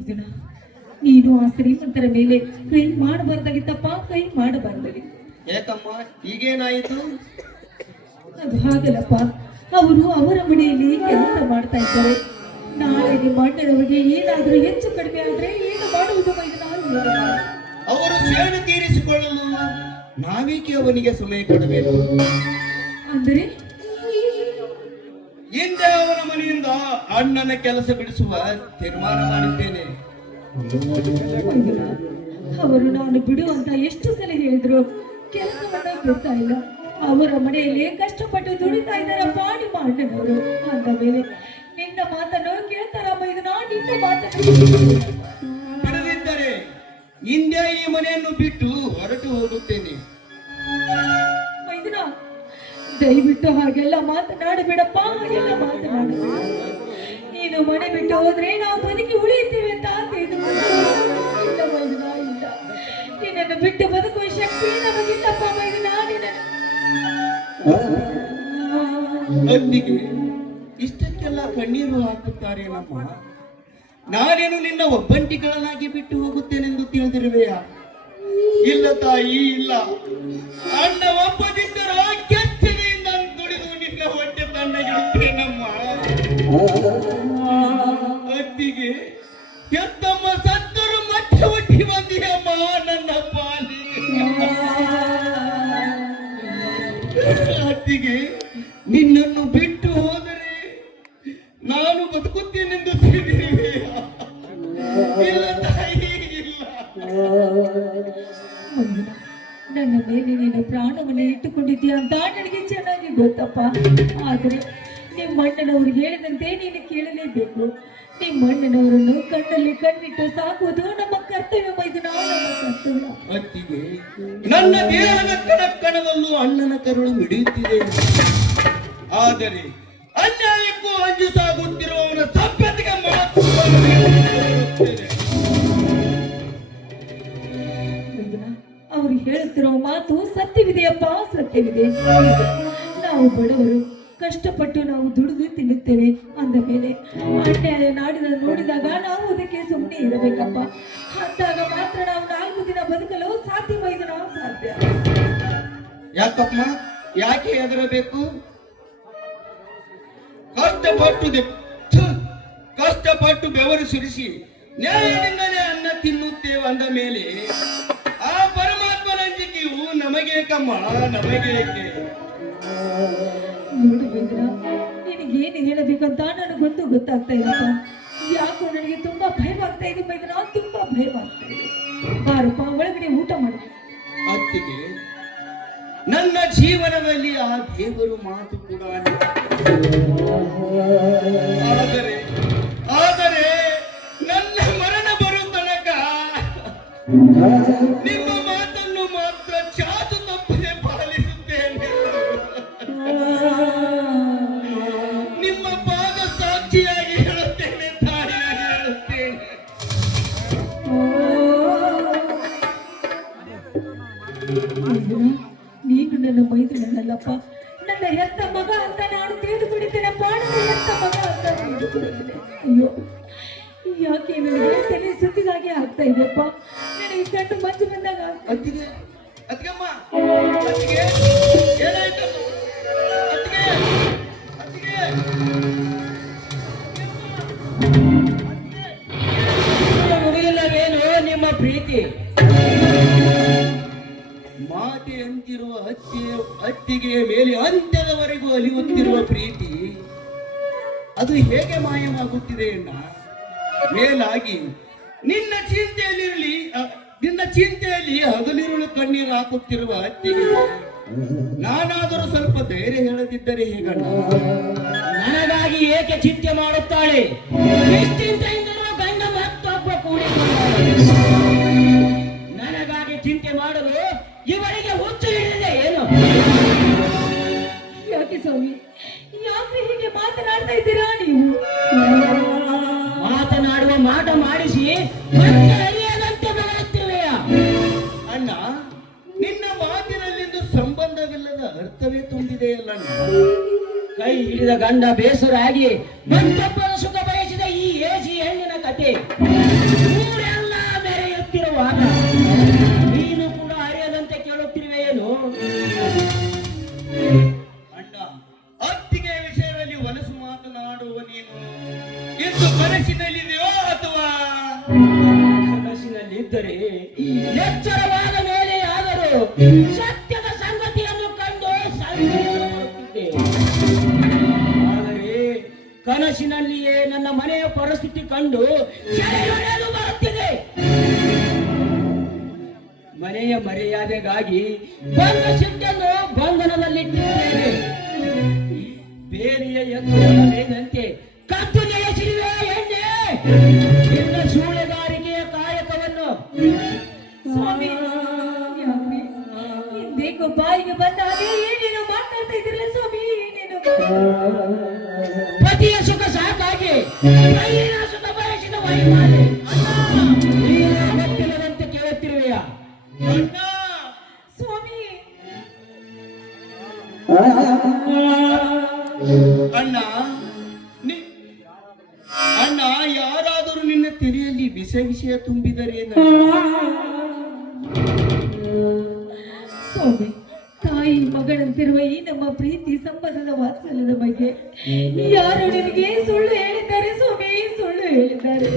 ಮೈದುನ ನೀನು ಆ ಶ್ರೀಮಂತರ ಮೇಲೆ ಕೈ ಮಾಡಬಾರ್ದಾಗಿತ್ತಪ್ಪ ಕೈ ಮಾಡಬಾರ್ದಾಗಿತ್ತು. ಯಾಕಮ್ಮ? ಈಗೇನಾಯಿತು? ಅದು ಹಾಗಲ್ಲಪ್ಪ ಅವರು ಅವರ ಮನೆಯಲ್ಲಿ ಕೆಲಸ ಮಾಡ್ತಾ ಇದ್ದಾರೆ. ನಾಳೆಗೆ ನಿಮ್ಮ ಏನಾದರೂ ಏನಾದ್ರೂ ಹೆಚ್ಚು ಕಡಿಮೆ ಆದ್ರೆ ಏನು ಮಾಡುವುದು ಮೈದುನ ಏನು ಮಾಡುವುದು? ಅವರು ಸೇಡು ತೀರಿಸಿಕೊಳ್ಳಲು ನಾವೇಕೆ ಅವನಿಗೆ ಸಮಯ ಕೊಡಬೇಕು. ಅಂದರೆ ಮನೆಯಿಂದ ಅಣ್ಣನ ಕೆಲಸ ಬಿಡಿಸುವ ತೀರ್ಮಾನ ಮಾಡುತ್ತೇನೆ ಅವರು ನಾನು ಬಿಡು ಅಂತ ಎಷ್ಟು ಸಲ ಹೇಳಿದ್ರು ಕೆಲಸವನ್ನ ಬಿಡ್ತಾ ಇಲ್ಲ. ಅವರ ಮನೆಯಲ್ಲಿ ಕಷ್ಟಪಟ್ಟು ದುಡಿತಾ ಇದ್ದಾರಪ್ಪ ಪಾಡಿ ಮಾಡಿದವರು ಅಂದ ಮೇಲೆ ನಿನ್ನ ಮಾತನ್ನು ಕೇಳ್ತಾರಮ್ಮ ಇದು ನಾನು ನಿನ್ನ ಮಾತನ್ನು ಬಿಡದಿದ್ದರೆ ಹಿಂದೆ ಈ ಮನೆಯನ್ನು ಬಿಟ್ಟು ಹೊರಟು ಹೋಗುತ್ತೇನೆ. ದಯವಿಟ್ಟು ಹಾಗೆಲ್ಲ ಮಾತನಾಡಬೇಡಪ್ಪ ಹಾಗೆಲ್ಲ ಮಾತನಾಡಬೇಡ ನೀನು ಮನೆ ಬಿಟ್ಟು ಹೋದ್ರೆ ನಾವು ಬದುಕಿ ಉಳಿಯುತ್ತೇವೆ ಅಂತ ಇಲ್ಲ ನಿನ್ನನ್ನು ಬಿಟ್ಟು ಬದುಕುವ ಶಕ್ತಿ ನಮಗಿಲ್ಲಪ್ಪ ಮೈದುನ ಇಷ್ಟಕ್ಕೆಲ್ಲ ಕಣ್ಣೀರು ಹಾಕುತ್ತಾರೆ ನಮ್ಮ ನಾನೇನು ನಿನ್ನ ಒಬ್ಬಂಟಿಗಳನ್ನಾಗಿ ಬಿಟ್ಟು ಹೋಗುತ್ತೇನೆಂದು ತಿಳಿದಿರುವೆಯಾ? ಇಲ್ಲ ತಾಯಿ, ಇಲ್ಲ. ಅಣ್ಣ ಒಪ್ಪದಿದ್ದರೂ ಅತ್ತಿಗೆ ಎತ್ತಮ್ಮ ಸತ್ತರು ಮತ್ತೆ ಒಟ್ಟಿ ಬಂದಿಯಮ್ಮ ನನ್ನ ಪಾಲಿ. ಅತ್ತಿಗೆ ನಿನ್ನನ್ನು ಬಿಟ್ಟು ಹೋದರೆ ನಾನು ಬದುಕುತ್ತೇನೆಂದು ತಾಯಿ, ಇಲ್ಲ. ನನ್ನ ಮೇಲೆ ನೀನು ಪ್ರಾಣವನ್ನು ಇಟ್ಟುಕೊಂಡಿದ್ದೀಯ ಅಂತ ನನಗೆ ಚೆನ್ನಾಗಿ ಗೊತ್ತಪ್ಪ. ಆದರೆ ನಿಮ್ಮ ಅಣ್ಣನವರು ಹೇಳಿದಂತೆ ನೀನು ಕೇಳಲೇಬೇಕು. ನಿಮ್ಮ ಅಣ್ಣನವರನ್ನು ಕಣ್ಣಲ್ಲಿ ಕಣ್ಣಿಟ್ಟು ಸಾಕುವುದು ನಮ್ಮ ಕರ್ತವ್ಯ ನಾವು ನಮ್ಮ ಕರ್ತವ್ಯ. ಅತ್ತಿಗೆ ನನ್ನ ದೇಹದ ಕಣ ಕಣದಲ್ಲೂ ಅಣ್ಣನ ಕರುಳು ಮಿಡಿಯುತ್ತಿದೆ ಆದರೆ ಅನ್ಯಾಯಕ್ಕೂ ಅಂಜು ಸಾಗುತ್ತಿರುವವನ ಸಭ್ಯತೆಗೆ ಅವರು ಹೇಳುತ್ತಿರುವ ಮಾತು ಸತ್ಯವಿದೆಯಪ್ಪ ಸತ್ಯವಿದೆ. ನಾವು ಬಡವರು ಕಷ್ಟಪಟ್ಟು ನಾವು ದುಡಿದು ತಿನ್ನುತ್ತೇವೆ ಅಂದ ಮೇಲೆ ಅನ್ಯಾಯ ನಾಡಿದ ನೋಡಿದಾಗ ನಾವು ಅದಕ್ಕೆ ಸುಮ್ಮನೆ ಇರಬೇಕಪ್ಪ. ಅಂದಾಗ ಮಾತ್ರ ನಾವು ನಾಲ್ಕು ದಿನ ಬದುಕಲು ಸಾಧ್ಯವಾಯಿತು ನಾವು ಸಾಧ್ಯ. ಯಾಕಪ್ಪ? ಯಾಕೆ ಹೆದರಬೇಕು? ಕಷ್ಟಪಟ್ಟು! ಕಷ್ಟಪಟ್ಟು ಬೆವರು ಸುರಿಸಿ ನ್ಯಾಯದಿಂದಲೇ ಅನ್ನ ತಿನ್ನುತ್ತೇವೆ ಅಂದ ಮೇಲೆ ಆ ಪರಮಾತ್ಮನ ಅಂಜಿಕೆಯು ನಮಗೇಕಮ್ಮ ನಮಗೇಕೆ ನೋಡು ಏನು ನಿನಗೇನು ಹೇಳಬೇಕಂತ ನನಗೊಂದು ಗೊತ್ತಾಗ್ತಾ ಇಲ್ಲಪ್ಪ. ಯಾಕೋ ನನಗೆ ತುಂಬಾ ಭಯವಾಗ್ತಾ ಇದೆ ಮೈದುನ ತುಂಬಾ ಭಯವಾಗ್ತಾ ಇದೆ ಬಾರಪ್ಪ ಒಳಗಡೆ ಊಟ ಮಾಡು. ಅತ್ತಿಗೆ ನನ್ನ ಜೀವನದಲ್ಲಿ ಆ ದೇವರು ಮಾತು ಕೂಡ ಆದರೆ ಆದರೆ ನನ್ನ ಮರಣ ಬರೋ ತನಕ ನಿಮ್ಮ ಅದು ಹೇಗೆ ಮಾಯವಾಗುತ್ತಿದೆ ಎಂದ ಮೇಲಾಗಿ, ನಿನ್ನ ಚಿಂತೆಯಲ್ಲಿರಲಿ ನಿನ್ನ ಚಿಂತೆಯಲ್ಲಿ ಹಗಲಿರುಳು ಕಣ್ಣೀರು ಹಾಕುತ್ತಿರುವ ನಾನಾದರೂ ಸ್ವಲ್ಪ ಧೈರ್ಯ ಹೇಳದಿದ್ದರೆ ಹೇಗಣ್ಣ? ನನಗಾಗಿ ಏಕೆ ಚಿಂತೆ ಮಾಡುತ್ತಾಳೆ? ಇದ್ದೀರಾ ನೀವು? ಮಾತನಾಡುವ ಮಾಟ ಮಾಡಿಸಿ ಮತ್ತೆ ಅರಿಯದಂತೆ ಅಣ್ಣ ನಿನ್ನ ಮಾತಿನಲ್ಲಿಂದು ಸಂಬಂಧವಿಲ್ಲದ ಅರ್ಥವೇ ತುಂಬಿದೆಯಲ್ಲ ಕೈ ಹಿಡಿದ ಗಂಡ ಬೇಸರಾಗಿ ಮತ್ತೊಬ್ಬರ ಸುಖ ಬಯಸಿದ ಈ ಏಜಿ ಹೆಣ್ಣಿನ ಕತೆ. ಕನಸಿನಲ್ಲಿದ್ದರೆ ಎಚ್ಚರವಾದ ಮೇಲೆ ಆದರೂ ಸತ್ಯದ ಸಂಗತಿಯನ್ನು ಕಂಡು ಸಂದೇಹಪಡುತ್ತಿದ್ದೆ ಆದರೆ ಕನಸಿನಲ್ಲಿಯೇ ನನ್ನ ಮನೆಯ ಪರಿಸ್ಥಿತಿ ಕಂಡು ಬರುತ್ತಿದೆ. ಮನೆಯ ಮರ್ಯಾದೆಗಾಗಿ ಬಂದ ಸಿಟ್ಟನ್ನು ಬಂಧನದಲ್ಲಿಟ್ಟಿದ್ದೇನೆ. ಬೇರೆಯ ಎತ್ತರದ ಮೇದಂತೆ ಕತ್ತು ಜಯಿಸಿರುವೆ ಎಣ್ಣೆ ನಿನ್ನ ಸೂಳೆಗಾರಿಕೆಯ ಬಾಯಿಗೆ ಬಂದಾಗ ಏನೇನು ಮಾತಾಡ್ತಾ ಇದ್ರಲ್ಲ ಸ್ವಾಮಿ ಏನೇನೋ ಪತಿಯ ಸುಖ ಸಾಕಾಗಿ ಸುಖ ಬಯಸಿದ ವೈಮಾಲಿ ತಾಯಿ ಮಗಳಂತಿರುವ ಈ ನಮ್ಮ ಪ್ರೀತಿ ಸಂಬಂಧದ ವಾತ್ಸಲ್ಯದ ಬಗ್ಗೆ ಯಾರು ನಿನಗೆ ಸುಳ್ಳು ಹೇಳಿದ್ದಾರೆ? ಸ್ವಾಮಿ ಸುಳ್ಳು ಹೇಳಿದ್ದಾರೆ.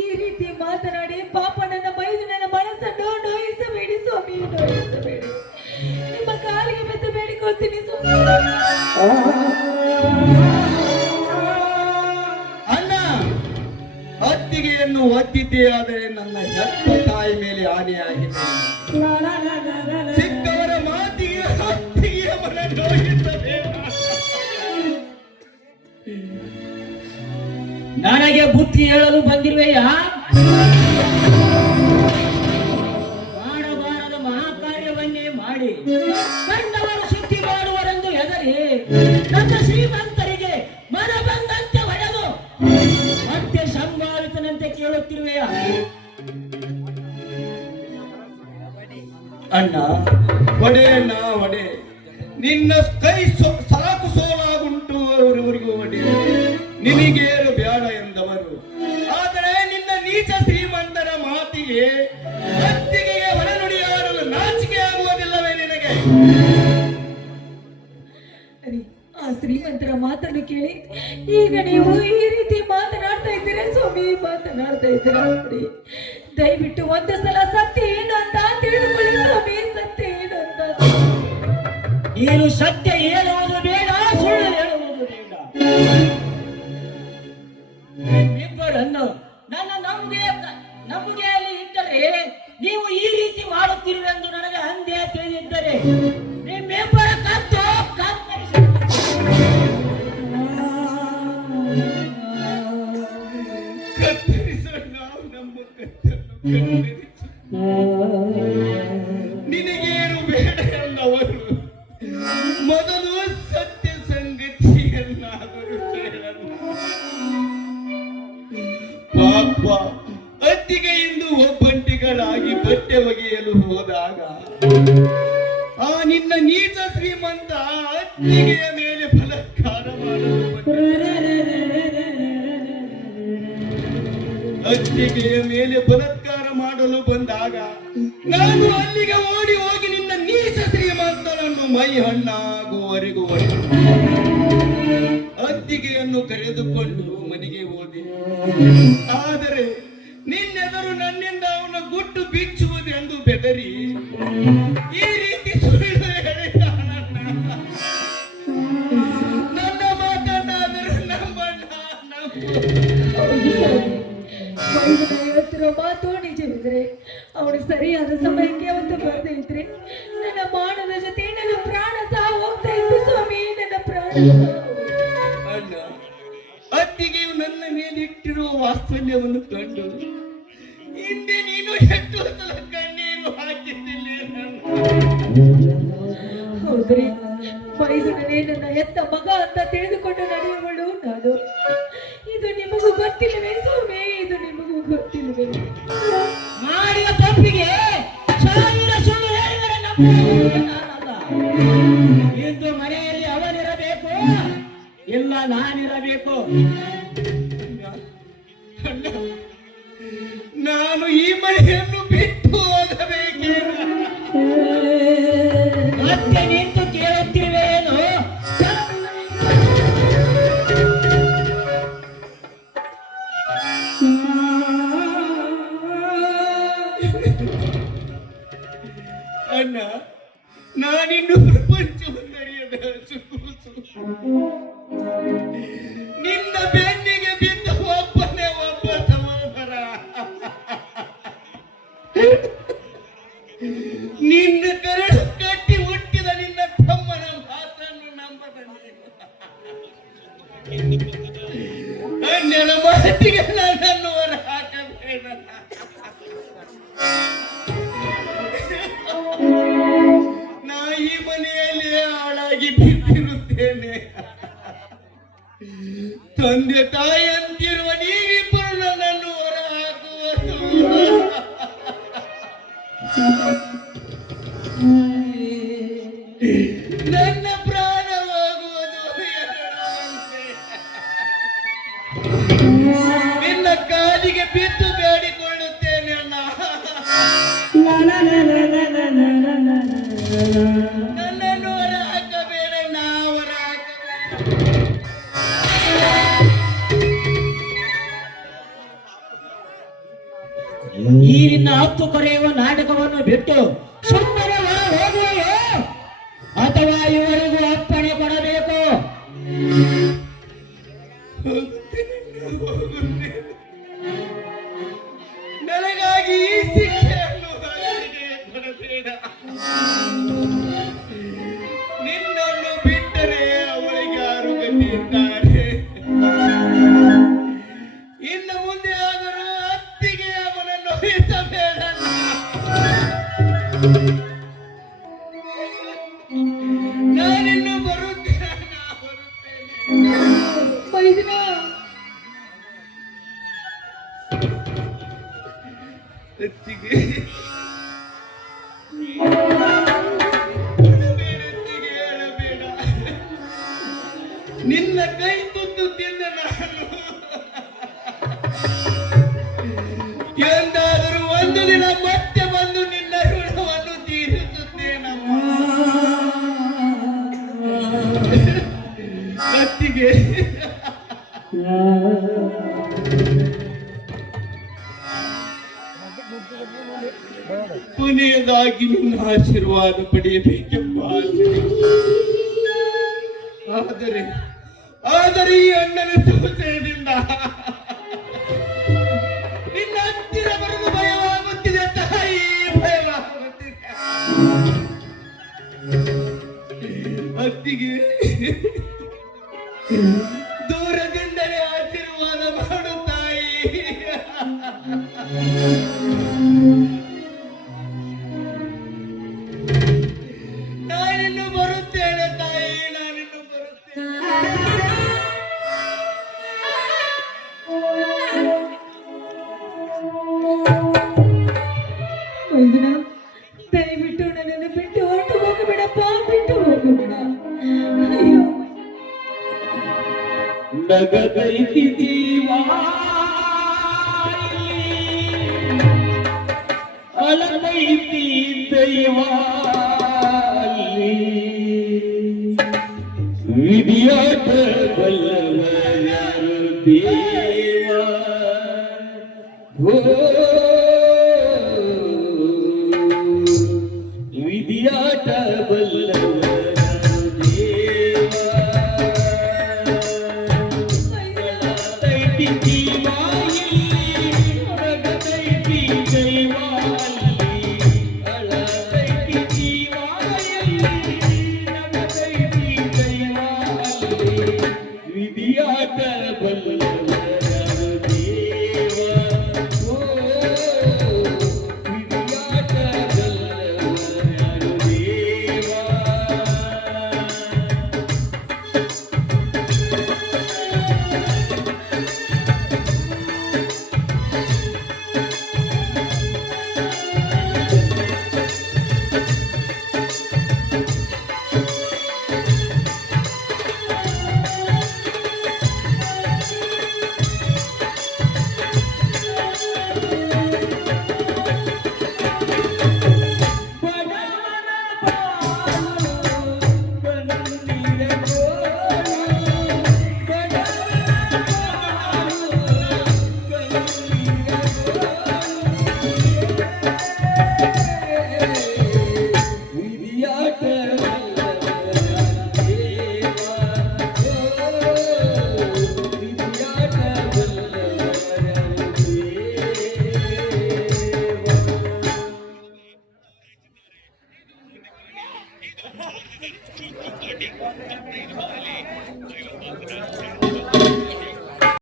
ಈ ರೀತಿ ಮಾತನಾಡಿ ಪಾಪ ನನ್ನ ಬೈದು ನನ್ನ ಮನಸ್ಸನ್ನು ನೋಯಿಸಬೇಡಿ ಸ್ವಾಮಿ ನೋಯಿಸಬೇಡಿ. ನಿಮ್ಮ ಕಾಲಿಗೆ ಮತ್ತೆ ಬೇಡಿಕೊಳ್ತೀನಿ ಅಣ್ಣ ಅತ್ತಿಗೆಯನ್ನು ಒತ್ತಿದ್ದೆ ಆದರೆ ನನ್ನ ಜನ್ಮ ತಾಯಿ ಮೇಲೆ ಆನೆಯಾಗಿದೆ ಬಂದಿರುವೆಯ? ಮಾಡಬಾರದ ಮಹಾಕಾರ್ಯವನ್ನೇ ಮಾಡಿ ಕಂಡವರು ಸುದ್ದಿ ಮಾಡುವರೆಂದು ಹೆದರಿ ನನ್ನ ಶ್ರೀಮಂತರಿಗೆ ಮನ ಬಂದಂತೆ ಹೊಡೆದು ಮತ್ತೆ ಸಂಭಾವಿತನಂತೆ ಕೇಳುತ್ತಿರುವೆಯ? ಅಣ್ಣ, ಒಡೆ ಅಣ್ಣ, ಒಡೆ. ನಿನ್ನ ಕೈ ಸಾಕು ಸೋಲಾಗುಂಟು ಅವರವರಿಗೂ ಒಡೆ. ನಿನಗೇರು ಆ ಶ್ರೀಮಂತರ ಮಾತನ್ನು ಕೇಳಿ, ಈಗ ನೀವು ಈ ರೀತಿ ಮಾತನಾಡ್ತಾ ಇದ್ದೀರಾ? ಸ್ವಾಮಿ, ಮಾತನಾಡ್ತಾ ಇದ್ದೀರಾ ದಯವಿಟ್ಟು ಒಂದು ಸಲ ಸತ್ಯ ಏನು ಅಂತ ತಿಳಿದುಕೊಳ್ಳಿ ಸ್ವಾಮಿ, ಸತ್ಯ ಏನು ಅಂತ ನೀನು ಸತ್ಯ ನಾನು ಅಲ್ಲಿಗೆ ಓಡಿ ಹೋಗಿ ನಿನ್ನ ನೀಚ ಶ್ರೀಮಂತನನ್ನು ಮೈ ಹಣ್ಣಾಗುವವರೆಗೂ. ಅತ್ತಿಗೆಯನ್ನು ಕರೆದುಕೊಂಡು ಮನೆಗೆ ಹೋದೆ ಆದರೆ ನಿನ್ನೆದರು ಸರಿಯಾದ ಸಮಯಕ್ಕೆ ಅವತ್ತು ಬರ್ತಾ ಇದ್ರೆ. ನನ್ನ ಮಾನದ ಜೊತೆ ನನ್ನ ಪ್ರಾಣ ಸಹ ಹೋಗ್ತಾ ಇತ್ತು ಸ್ವಾಮಿ ನನ್ನ ಪ್ರಾಣ ಅತ್ತಿಗೆ ಅಣ್ಣ ಅತ್ತಿಗೆಯು ನನ್ನ ಮೇಲೆ ಇಟ್ಟಿರುವ ವಾತ್ಸಲ್ಯವನ್ನು ಕಂಡು ಹಿಂದೆ ನೀನು ಎಷ್ಟು ಸಲ ಕಣ್ಣೀರು ಹಾಕಿದ್ದಿಲ್ಲ ಹೌದ್ರಿ ವೈದ್ಯನೇ ನನ್ನ ಎತ್ತ ಮಗ ಅಂತ ತಿಳಿದುಕೊಂಡು ನಡೆಯುವಳು ನಾನು. ಇದು ನಿಮಗೂ ಗೊತ್ತಿಲ್ಲವೇ ತಪ್ಪಿಗೆ ಸಾವಿರ ಸುಳ್ಳು ಹೇಳಿದರೆ ಇಂದು ಮನೆಯಲ್ಲಿ ಅವನಿರಬೇಕು ಇಲ್ಲ ನಾನಿರಬೇಕು. ಅಣ್ಣ, ನಾನಿನ್ನು ಪ್ರಪಂಚವನ್ನರಿಯದ ಸುಗೂಸು ನಿನ್ನ ಬೆನ್ನಿಗೆ ಬಿದ್ದು ಒಬ್ಬನೇ ಒಬ್ಬ ಸಹೋದರ. ನಿನ್ನ ಕರಡು ಕಟ್ಟಿ ಹುಟ್ಟಿದ ನಿನ್ನ ತಮ್ಮನ ಮಾತನ್ನು ನಂಬದ ನೀನು ನನ್ನ ಮಾತಿಗೆ ನಾನು ಹಾಳಾಗಿ ಬಿದ್ದಿರುತ್ತೇನೆ ತಂದೆ ತಾಯಿ ಅಂತಿರುವ ನೀವಿಬ್ಬರು ನನ್ನನ್ನು ಹೊರ ನನ್ನ ಪ್ರಾಣವಾಗುವುದು. ನಿನ್ನ ಕಾಲಿಗೆ ಬಿದ್ದು ಬೇಡಿಕೊಳ್ಳುತ್ತೇನೆ ಅಣ್ಣ ಅತ್ತಿಗೆ, ನಿನ್ನ ಕೈ ತುತ್ತು ತಿಂದ ನಾನು. ಎಂದಾದರೂ ಒಂದು ದಿನ ಮತ್ತೆ ಬಂದು ನಿನ್ನ ಋಣವನ್ನು ತೀರಿಸುತ್ತೇನಮ್ಮ. ಅತ್ತಿಗೆ ಕೊನೆಯದಾಗಿ ನಿನ್ನ ಆಶೀರ್ವಾದ ಪಡೆಯಬೇಕೆಂಬ. ಆದರೆ ಆದರೆ ಈ ಅಣ್ಣನ ಸಮಸ್ಯೆಯಿಂದ ನಿನ್ನ ಹತ್ತಿರ ಬರಲು ಭಯವಾಗುತ್ತಿದೆ ತಾಯಿ ಭಯವಾಗುತ್ತಿದೆ ಅತ್ತಿಗೆ ನಾನಿನ್ನು